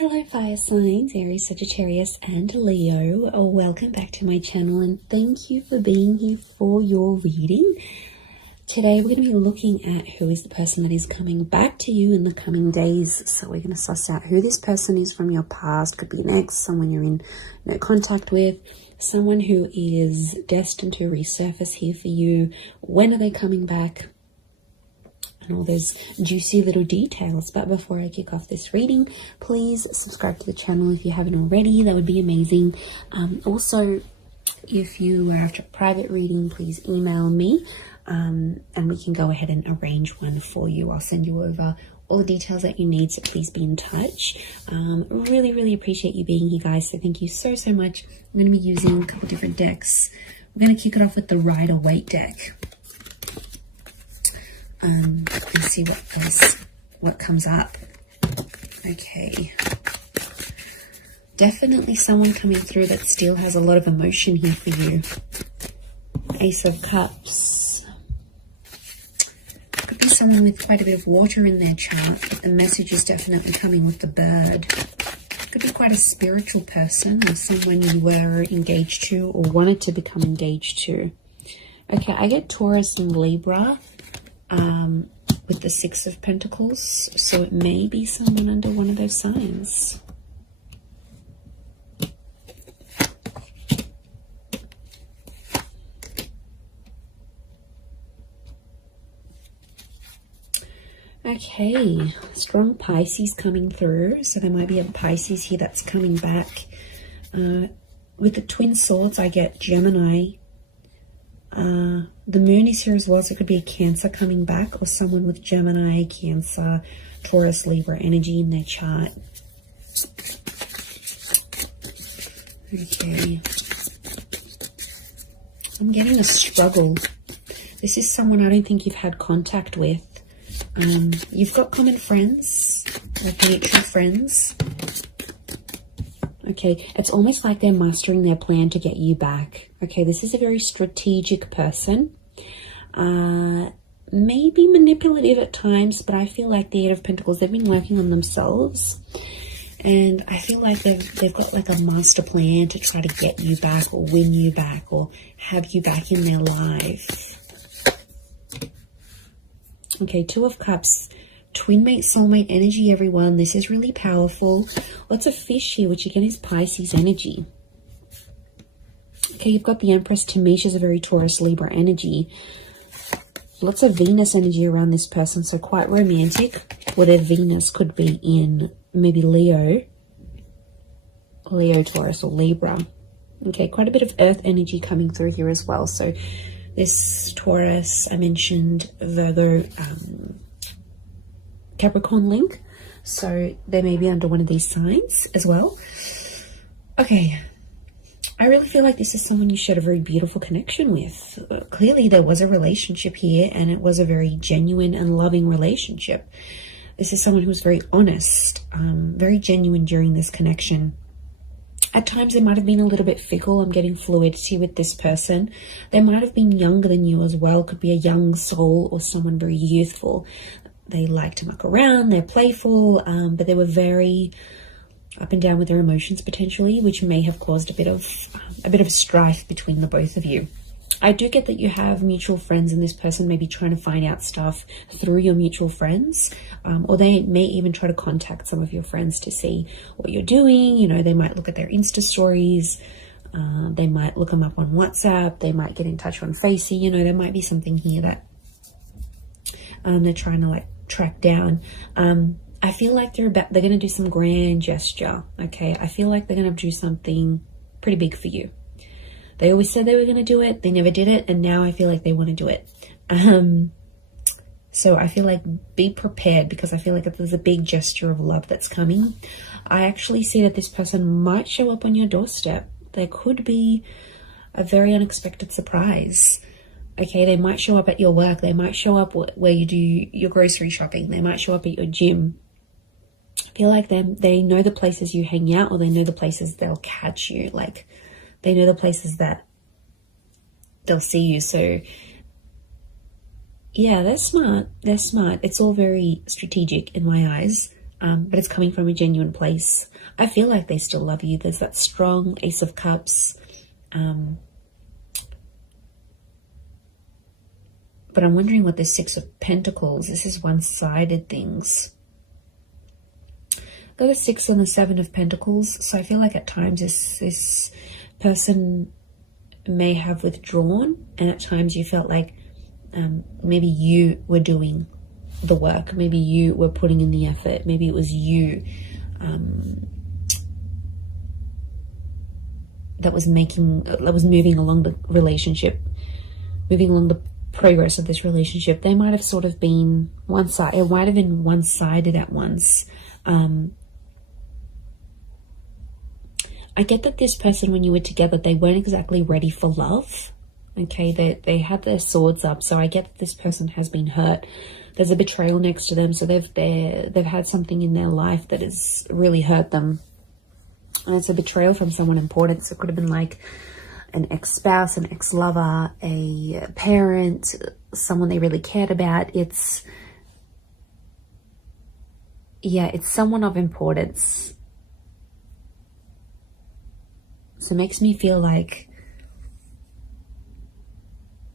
Hello fire signs, Aries, Sagittarius and Leo. Welcome back to my channel and thank you for being here for your reading. Today we're going to be looking at who is the person that is coming back to you in the coming days. So we're going to suss out who this person is from your past. Could be an ex, someone you're in no contact with, someone who is destined to resurface here for you. When are they coming back? And all those juicy little details. But before I kick off this reading, please subscribe to the channel if you haven't already. That would be amazing. Also, if you are after a private reading, please email me and we can go ahead and arrange one for you. I'll send you over all the details that you need, so please be in touch. Really appreciate you being here, guys, so thank you so much. I'm going to be using a couple different decks. We're going to kick it off with the Rider-Waite deck. And see what comes up. Okay. Definitely someone coming through that still has a lot of emotion here for you. Ace of Cups. Could be someone with quite a bit of water in their chart, but the message is definitely coming with the bird. Could be quite a spiritual person or someone you were engaged to or wanted to become engaged to. Okay, I get Taurus and Libra. With the Six of Pentacles, so it may be someone under one of those signs. Okay, strong Pisces coming through, so there might be a Pisces here that's coming back. With the Twin Swords, I get Gemini. The moon is here as well, so it could be a Cancer coming back or someone with Gemini, Cancer, Taurus, Libra energy in their chart. Okay. I'm getting a struggle. This is someone I don't think you've had contact with. You've got common friends, like mutual friends. Okay, it's almost like they're mastering their plan to get you back. Okay, this is a very strategic person. Maybe manipulative at times, but I feel like the Eight of Pentacles, they've been working on themselves. And I feel like they've got like a master plan to try to get you back or win you back or have you back in their life. Okay, Two of Cups. Twin mate, soulmate energy, everyone. This is really powerful. Lots of fish here, which again is Pisces energy. Okay, you've got the Empress. To me, she's a very Taurus, Libra energy. Lots of Venus energy around this person, so quite romantic. Or their Venus could be in maybe Leo, Taurus, or Libra. Okay, quite a bit of Earth energy coming through here as well. So this Taurus, I mentioned Virgo, Capricorn link, so they may be under one of these signs as well. Okay, I really feel like this is someone you shared a very beautiful connection with. Clearly there was a relationship here and it was a very genuine and loving relationship. This is someone who was very honest, very genuine during this connection. At times they might have been a little bit fickle. I'm getting fluidity with this person. They might have been younger than you as well. Could be a young soul or someone very youthful. They like to muck around, they're playful, but they were very up and down with their emotions potentially, which may have caused a bit of strife between the both of you. I do get that you have mutual friends and this person may be trying to find out stuff through your mutual friends, or they may even try to contact some of your friends to see what you're doing. You know, they might look at their Insta stories, they might look them up on WhatsApp, they might get in touch on Facey. You know, there might be something here that they're trying to like track down. I feel like they're going to do some grand gesture. Okay, I feel like they're going to do something pretty big for you. They always said they were going to do it, they never did it, and now I feel like they want to do it. So I feel like be prepared, because I feel like if there's a big gesture of love that's coming, I actually see that this person might show up on your doorstep. There could be a very unexpected surprise. Okay, they might show up at your work. They might show up where you do your grocery shopping. They might show up at your gym. I feel like they know the places you hang out, or they know the places they'll catch you. Like, they know the places that they'll see you. So, yeah, they're smart. They're smart. It's all very strategic in my eyes. but it's coming from a genuine place. I feel like they still love you. There's that strong Ace of Cups. But I'm wondering what this Six of Pentacles, this is one-sided things. Got the Six and the Seven of Pentacles. So I feel like at times this person may have withdrawn, and at times you felt like maybe you were doing the work. Maybe you were putting in the effort. Maybe it was you that was moving along the relationship, moving along the progress of this relationship. They might have sort of been one-sided. It might have been one-sided at once. I get that this person, when you were together, they weren't exactly ready for love. Okay, they had their swords up, so I get that this person has been hurt. There's a betrayal next to them, so they've had something in their life that has really hurt them, and it's a betrayal from someone important. So it could have been like an ex-spouse, an ex-lover, a parent, someone they really cared about. It's someone of importance. So it makes me feel like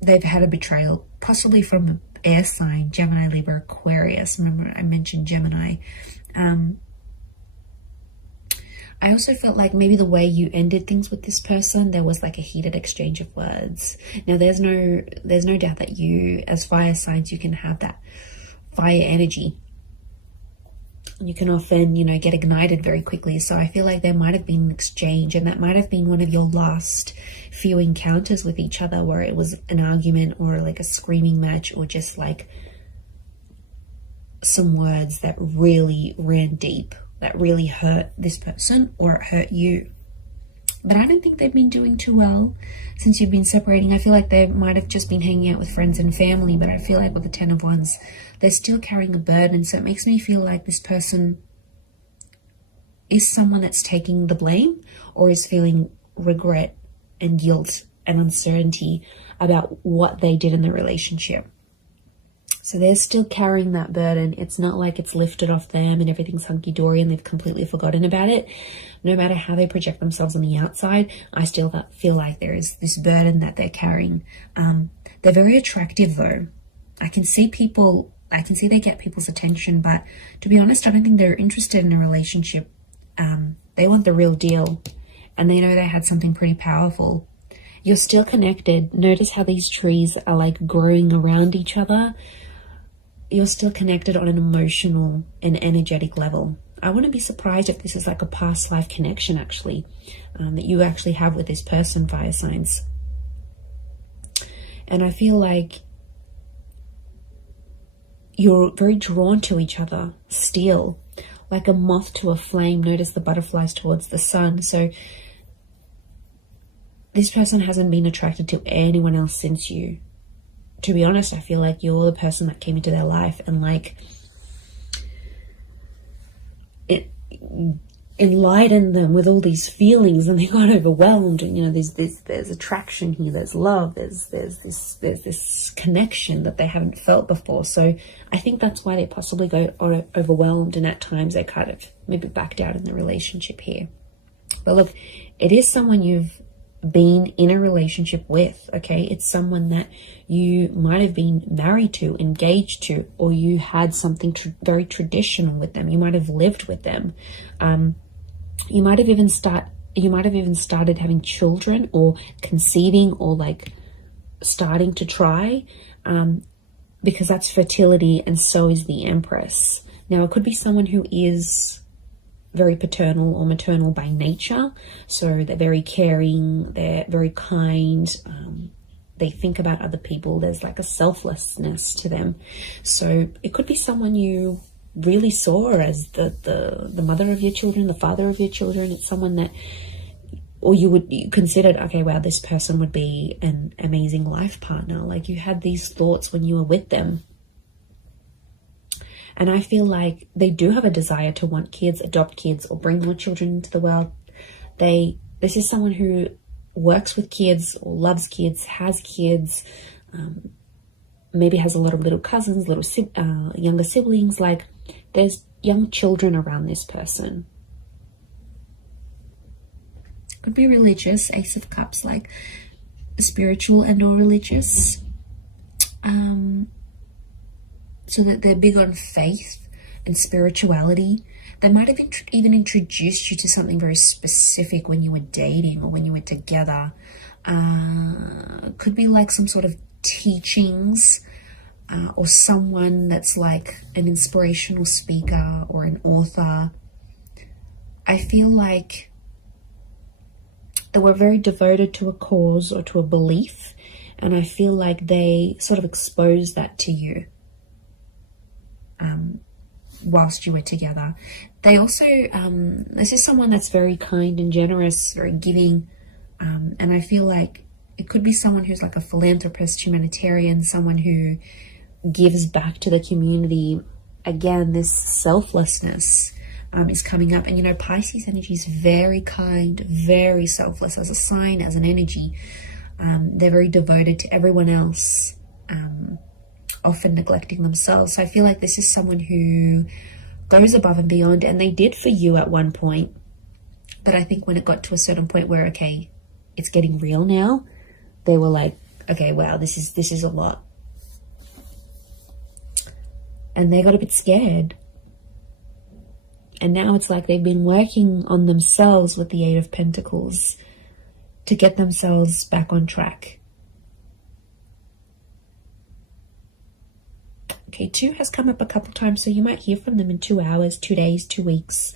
they've had a betrayal, possibly from an air sign, Gemini, Libra, Aquarius. Remember I mentioned Gemini. I also felt like maybe the way you ended things with this person, there was like a heated exchange of words. Now there's no doubt that you, as fire signs, you can have that fire energy. You can often, get ignited very quickly. So I feel like there might have been an exchange, and that might have been one of your last few encounters with each other, where it was an argument or like a screaming match, or just like some words that really ran deep, that really hurt this person, or it hurt you. But I don't think they've been doing too well since you've been separating. I feel like they might have just been hanging out with friends and family, but I feel like with the Ten of Wands, they're still carrying a burden. So it makes me feel like this person is someone that's taking the blame, or is feeling regret and guilt and uncertainty about what they did in the relationship. So they're still carrying that burden. It's not like it's lifted off them and everything's hunky-dory and they've completely forgotten about it. No matter how they project themselves on the outside, I still feel like there is this burden that they're carrying. They're very attractive though. I can see they get people's attention, but to be honest, I don't think they're interested in a relationship. They want the real deal, and they know they had something pretty powerful. You're still connected. Notice how these trees are like growing around each other. You're still connected on an emotional and energetic level. I wouldn't be surprised if this is like a past life connection actually, that you actually have with this person, fire signs. And I feel like you're very drawn to each other still, like a moth to a flame. Notice the butterflies towards the sun. So this person hasn't been attracted to anyone else since you. To be honest, I feel like you're the person that came into their life and like it enlightened them with all these feelings, and they got overwhelmed. And there's attraction here, there's love, there's this connection that they haven't felt before. So I think that's why they possibly got overwhelmed, and at times they kind of maybe backed out in the relationship here. But look, it is someone you've been in a relationship with. Okay, it's someone that you might have been married to, engaged to, or you had something very traditional with them. You might have lived with them. You might have even started having children, or conceiving, or like starting to try, because that's fertility, and so is the Empress. Now it could be someone who is very paternal or maternal by nature. So they're very caring, they're very kind, they think about other people. There's like a selflessness to them. So it could be someone you really saw as the mother of your children, the father of your children. It's someone that, or you considered, okay, wow, this person would be an amazing life partner. Like you had these thoughts when you were with them. And I feel like they do have a desire to want kids, adopt kids, or bring more children into the world. This is someone who works with kids, or loves kids, has kids, maybe has a lot of little cousins, younger siblings. Like there's young children around this person. Could be religious, Ace of Cups, like spiritual and or religious. So that they're big on faith and spirituality. They might have even introduced you to something very specific when you were dating or when you were together. Could be like some sort of teachings, or someone that's like an inspirational speaker or an author. I feel like they were very devoted to a cause or to a belief, and I feel like they sort of exposed that to you whilst you were together. They also, this is someone that's very kind and generous, very giving, and I feel like it could be someone who's like a philanthropist, humanitarian, someone who gives back to the community. Again, this selflessness is coming up. And, you know, Pisces energy is very kind, very selfless as a sign, as an energy. They're very devoted to everyone else, often neglecting themselves. So I feel like this is someone who goes above and beyond, and they did for you at one point. But I think when it got to a certain point where, okay, it's getting real now, they were like, okay, wow, this is a lot. And they got a bit scared. And now it's like they've been working on themselves with the Eight of Pentacles to get themselves back on track. Okay, 2 has come up a couple times, so you might hear from them in 2 hours, 2 days, 2 weeks,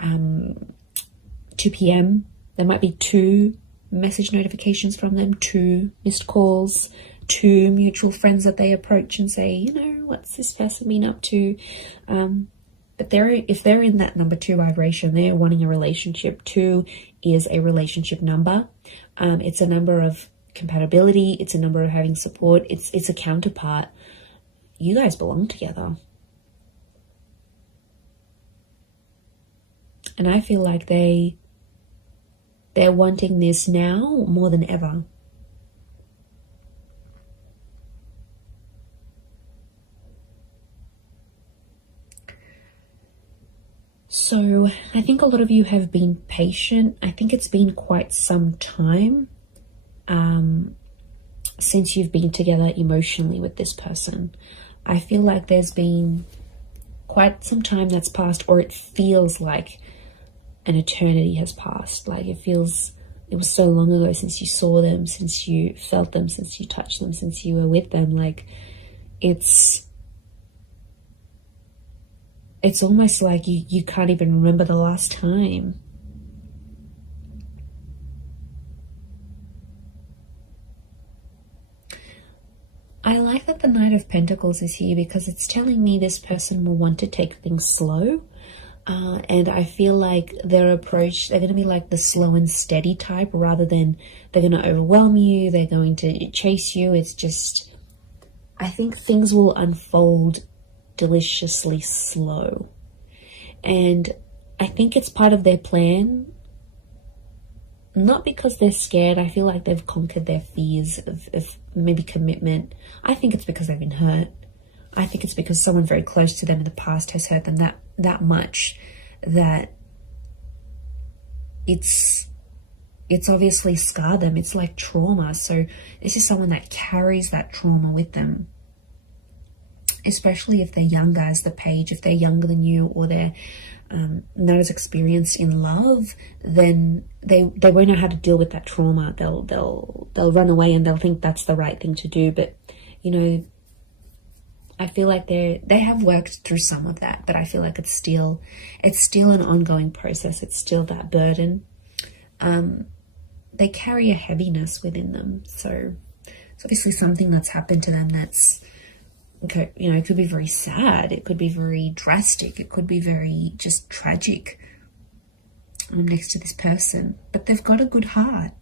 2 p.m. There might be 2 message notifications from them, 2 missed calls, 2 mutual friends that they approach and say, you know, what's this person been up to? But if they're in that number 2 vibration, they're wanting a relationship. 2 is a relationship number. It's a number of compatibility. It's a number of having support. It's a counterpart. You guys belong together. And I feel like they're wanting this now more than ever. So I think a lot of you have been patient. I think it's been quite some time since you've been together emotionally with this person. I feel like there's been quite some time that's passed, or it feels like an eternity has passed. Like it was so long ago since you saw them, since you felt them, since you touched them, since you were with them. Like it's almost like you can't even remember the last time. I like that the Knight of Pentacles is here because it's telling me this person will want to take things slow. And I feel like their approach, they're going to be like the slow and steady type rather than they're going to overwhelm you, they're going to chase you. It's just, I think things will unfold deliciously slow. And I think it's part of their plan. Not because they're scared. I feel like they've conquered their fears of maybe commitment. I think it's because they've been hurt. I think it's because someone very close to them in the past has hurt them that much that it's obviously scarred them. It's like trauma. So this is someone that carries that trauma with them. Especially if they're younger as the Page, if they're younger than you, or they're not as experienced in love, then they won't know how to deal with that trauma. They'll run away and they'll think that's the right thing to do. But you know, I feel like they have worked through some of that, but I feel like it's still an ongoing process. It's still that burden. They carry a heaviness within them, so it's obviously something that's happened to them that's, okay, you know, it could be very sad, it could be very drastic, it could be very just tragic next to this person, but they've got a good heart.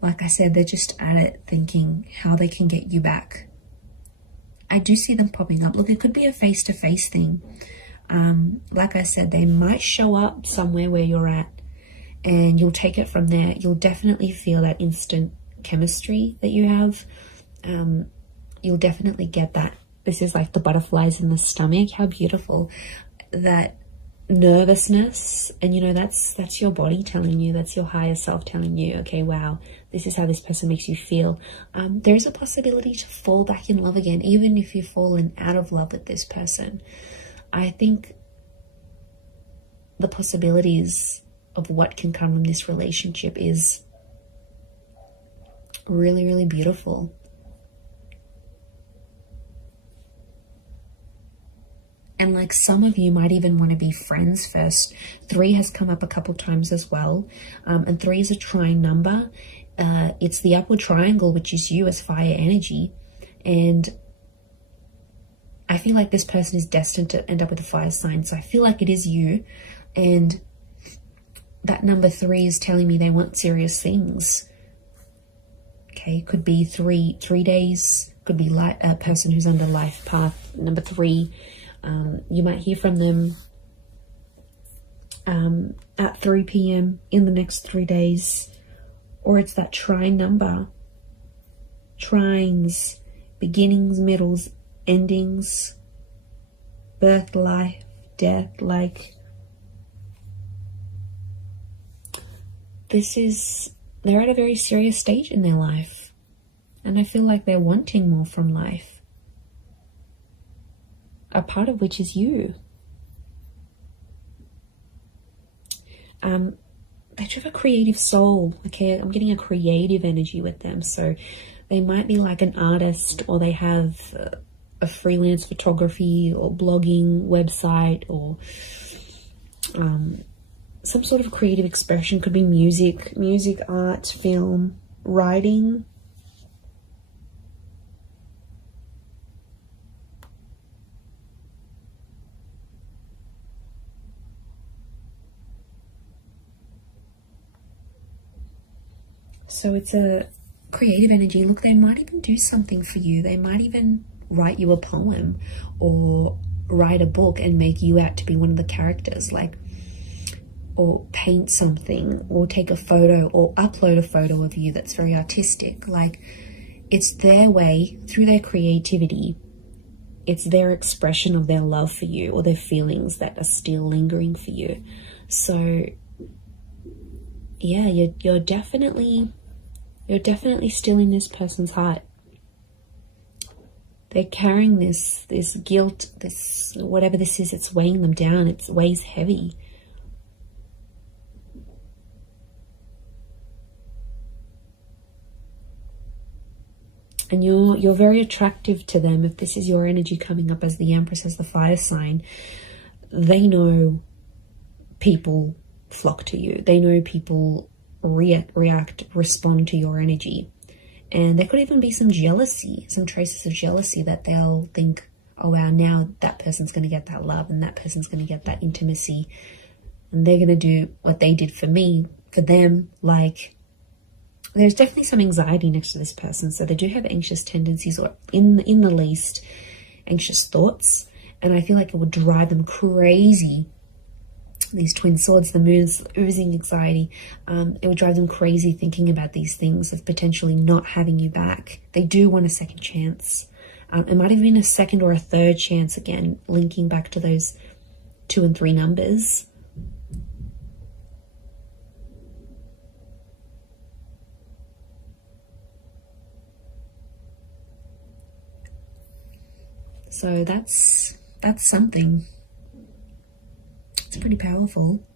Like I said, they're just at it thinking how they can get you back. I do see them popping up. Look, it could be a face-to-face thing. Like I said, they might show up somewhere where you're at, and you'll take it from there. You'll definitely feel that instant chemistry that you have. You you'll definitely get that. This is like the butterflies in the stomach. How beautiful. That nervousness, and you know, that's your body telling you, that's your higher self telling you, okay, wow, this is how this person makes you feel. There's a possibility to fall back in love again, even if you've fallen out of love with this person. I think the possibilities of what can come from this relationship is really, really beautiful. And like some of you might even want to be friends first. 3 has come up a couple times as well. And 3 is a trine number. It's the upward triangle, which is you as fire energy. And I feel like this person is destined to end up with a fire sign. So I feel like it is you. And that number 3 is telling me they want serious things. Okay, could be three days. Could be like a person who's under life path number 3. You might hear from them at 3 p.m. in the next 3 days. Or it's that trine number. Trines, beginnings, middles, endings, birth, life, death. Like, they're at a very serious stage in their life. And I feel like they're wanting more from life. A part of which is you. They have a creative soul. Okay, I'm getting a creative energy with them. So they might be like an artist, or they have a freelance photography or blogging website, or some sort of creative expression. Could be music, art, film, writing. So it's a creative energy. Look, they might even do something for you. They might even write you a poem or write a book and make you out to be one of the characters, like, or paint something, or take a photo, or upload a photo of you that's very artistic. Like, it's their way, through their creativity, it's their expression of their love for you, or their feelings that are still lingering for you. So yeah, you're definitely still in this person's heart. They're carrying this guilt, this whatever this is, it's weighing them down. It weighs heavy. And you're very attractive to them. If this is your energy coming up as the Empress, as the fire sign, they know people flock to you. They know people react, respond to your energy. And there could even be some jealousy, some traces of jealousy, that they'll think, oh wow, now that person's going to get that love, and that person's going to get that intimacy, and they're going to do what they did for me, for them. Like, there's definitely some anxiety next to this person. So they do have anxious tendencies, or in the least anxious thoughts. And I feel like it would drive them crazy. These twin swords, the moon's oozing anxiety. It would drive them crazy thinking about these things of potentially not having you back. They do want a second chance. It might have been a second or a third chance, again, linking back to those 2 and 3 numbers. So that's something. It's pretty powerful.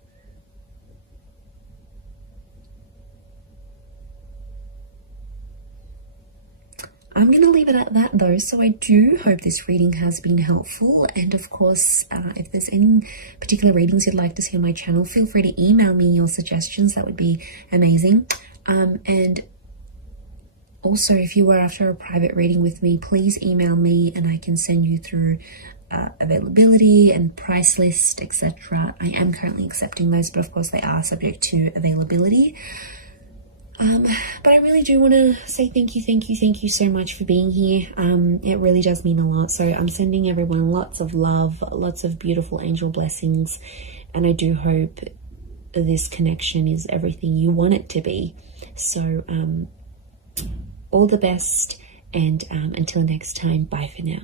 I'm going to leave it at that though. So I do hope this reading has been helpful. And of course, if there's any particular readings you'd like to see on my channel, feel free to email me your suggestions. That would be amazing. And also, if you were after a private reading with me, please email me and I can send you through availability and price list, etc. I am currently accepting those, but of course they are subject to availability. But I really do want to say thank you so much for being here. It really does mean a lot. So I'm sending everyone lots of love, lots of beautiful angel blessings, and I do hope this connection is everything you want it to be. So all the best, And until next time, bye for now.